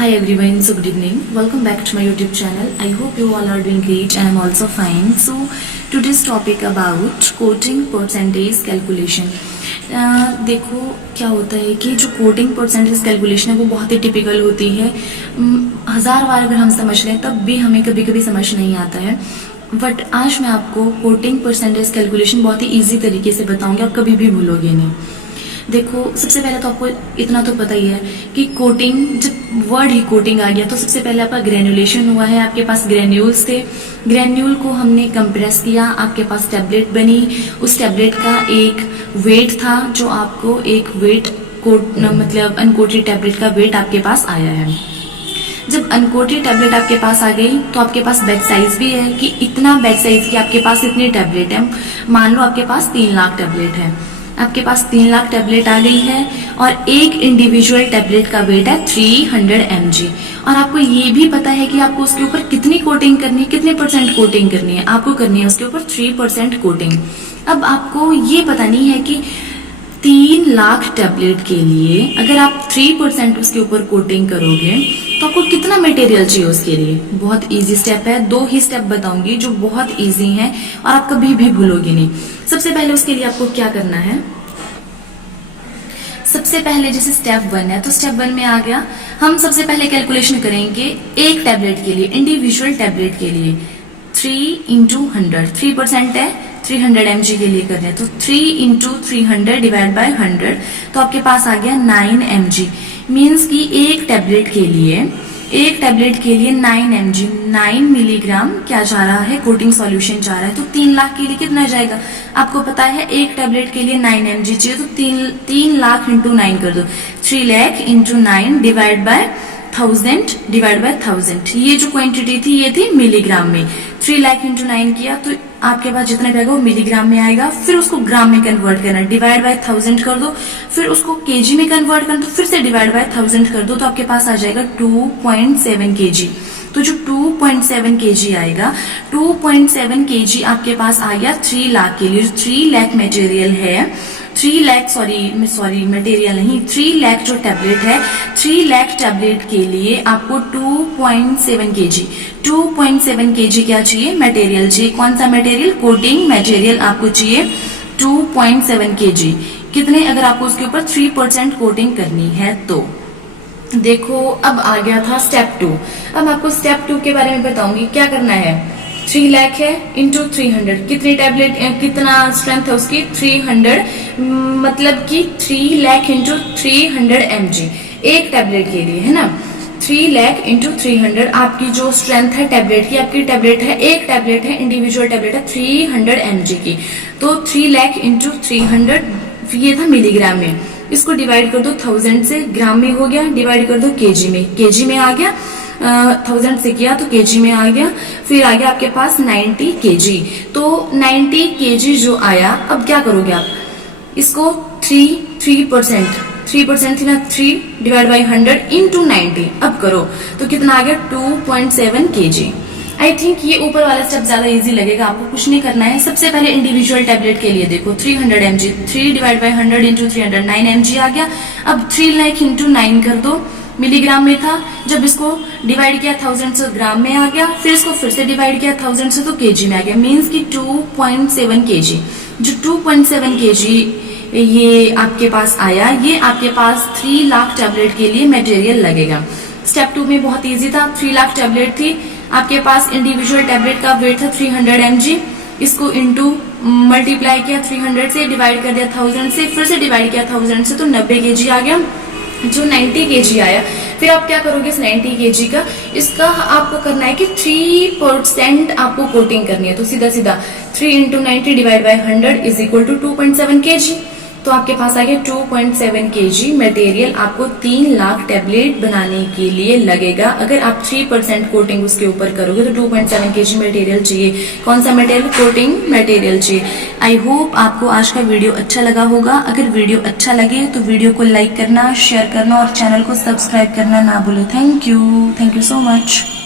Hi everyone, so good evening. Welcome back to my YouTube channel. I hope you all are doing great and I'm also fine. So today's topic about quoting percentage calculation. देखो क्या होता है कि जो coating percentage calculation है वो बहुत ही typical होती है। हजार बार अगर हम समझ लें तब भी हमें कभी कभी समझ नहीं आता है। बट आज मैं आपको कोटिंग परसेंटेज कैलकुलेशन बहुत ही इजी तरीके से बताऊंगी, आप कभी भी भूलोगे नहीं। देखो सबसे पहले तो आपको इतना तो पता ही है कि कोटिंग, जब वर्ड ही कोटिंग आ गया तो सबसे पहले आपका ग्रेनुलेशन हुआ है। आपके पास ग्रेन्यूल्स थे, ग्रेन्यूल को हमने कंप्रेस किया, आपके पास टैबलेट बनी। उस टैबलेट का एक वेट था जो आपको एक वेट मतलब अनकोटेड टैबलेट का वेट आपके पास आया है। जब अनकोटेड टैबलेट आपके पास आ गई तो आपके पास बैच साइज भी है कि इतना बैच साइज की आपके पास इतनी टैबलेट है। मान लो आपके पास 3 लाख टैबलेट है, आपके पास 3 लाख टैबलेट आ गई है और एक इंडिविजुअल टैबलेट का वेट है 300 mg। और आपको ये भी पता है कि आपको उसके ऊपर कितनी कोटिंग करनी है, कितने परसेंट कोटिंग करनी है। आपको करनी है उसके ऊपर 3% कोटिंग। अब आपको ये पता नहीं है कि 3 लाख टैबलेट के लिए अगर आप 3% उसके ऊपर कोटिंग करोगे तो आपको कितना मटेरियल चाहिए उसके लिए। बहुत इजी स्टेप है, 2 ही स्टेप बताऊंगी जो बहुत इजी हैं और आप कभी भी भूलोगे नहीं। सबसे पहले उसके लिए आपको क्या करना है, सबसे पहले जैसे स्टेप 1 है तो स्टेप 1 में आ गया, हम सबसे पहले कैलकुलेशन करेंगे एक टैबलेट के लिए, इंडिविजुअल टैबलेट के लिए 3 × 100, 3% है 300 mg के लिए कर रहे हैं तो 3 × 300 डिवाइड बाय 100 तो आपके पास आ गया 9 mg। मीन्स कि एक टैबलेट के लिए 9 mg 9 मिलीग्राम क्या जा रहा है, कोटिंग सॉल्यूशन जा रहा है। तो 3 लाख के लिए कितना जाएगा आपको पता है, एक टैबलेट के लिए 9 mg चाहिए तो 3 लाख × 9 कर दो, 3 lakh × 9 divide by 1000 divide by 1000। ये जो क्वांटिटी थी ये थी मिलीग्राम में। 3 लाख × 9 किया तो आपके पास जितना जाएगा वो मिलीग्राम में आएगा। फिर उसको ग्राम में कन्वर्ट करना, डिवाइड बाय 1000 कर दो, फिर उसको केजी में कन्वर्ट करना तो फिर से डिवाइड बाय 1000 कर दो तो आपके पास आ जाएगा 2.7 kg। तो जो 2.7 kg आएगा, 2.7 kg आपके पास आ गया 3 लाख के लिए। 3 लाख मटेरियल है, 3 लाख सॉरी मटेरियल नहीं, 3 लाख जो टैबलेट है, 3 लाख टैबलेट के लिए आपको 2.7 kg 2.7 kg क्या चाहिए, मटेरियल चाहिए। कौन सा मटेरियल, कोटिंग मटेरियल आपको चाहिए 2.7 kg। कितने, अगर आपको उसके ऊपर 3% कोटिंग करनी है तो। देखो अब आ गया था स्टेप 2। अब आपको स्टेप 2 के बारे में बताऊंगी क्या करना है। 3 लाख है इंटू 300, कितनी टैबलेट, कितना स्ट्रेंथ है उसकी 300, मतलब कि 3 लाख इंटू 300 mg एक टैबलेट के लिए है ना। 3 लाख इंटू 300 आपकी जो स्ट्रेंथ है टैबलेट की, आपकी टैबलेट है, एक टैबलेट है, इंडिविजुअल टैबलेट है 300 mg की। तो 3 लाख इंटू 300 ये था मिलीग्राम में, इसको डिवाइड कर दो 1000 से, ग्राम में हो गया, डिवाइड कर दो केजी में, केजी में आ गया। 1000 से किया तो केजी में आ गया। फिर आ गया आपके पास 90 kg। तो 90 kg जो आया, अब क्या करोगे आप, इसको 3% थी ना, 3 डिवाइड बाई 100 इंटू 90 अब करो तो कितना आ गया 2.7 kg। आई थिंक ये ऊपर वाला स्टेप ज्यादा इजी लगेगा, आपको कुछ नहीं करना है। सबसे पहले इंडिविजुअल टैबलेट के लिए देखो 300 mg, 3 divide by 100 into 300 9 mg आ गया। अब 3 लाख इंटू 9 कर दो, मिलीग्राम में था, जब इसको डिवाइड किया 1000 से ग्राम में आ गया, फिर इसको फिर से डिवाइड किया 1000 से तो केजी में आ गया। मीन्स कि 2.7 kg। जो 2.7 kg ये आपके पास आया, ये आपके पास 3 लाख टैबलेट के लिए मटेरियल लगेगा। स्टेप 2 में बहुत इजी था, 3 लाख टैबलेट थी आपके पास, इंडिविजुअल टैबलेट का वेट था 300 mg, इसको इंटू मल्टीप्लाई किया 300 से, डिवाइड कर दिया 1000 से, फिर से डिवाइड किया 1000 से तो 90 kg आ गया। जो 90 kg आया, फिर आप क्या करोगे इस 90 kg का, इसका आपको करना है कि 3% आपको कोटिंग करनी है। तो सीधा सीधा 3 × 90 divide by 100 is equal to 2.7 kg। तो आपके पास आ गया 2.7 kg मटेरियल आपको 3 लाख टैबलेट बनाने के लिए लगेगा। अगर आप 3% कोटिंग उसके ऊपर करोगे तो 2.7 kg मटेरियल चाहिए। कौन सा मटेरियल, कोटिंग मटेरियल चाहिए। आई होप आपको आज का वीडियो अच्छा लगा होगा। अगर वीडियो अच्छा लगे तो वीडियो को लाइक करना, शेयर करना और चैनल को सब्सक्राइब करना ना भूलो। Thank you so much.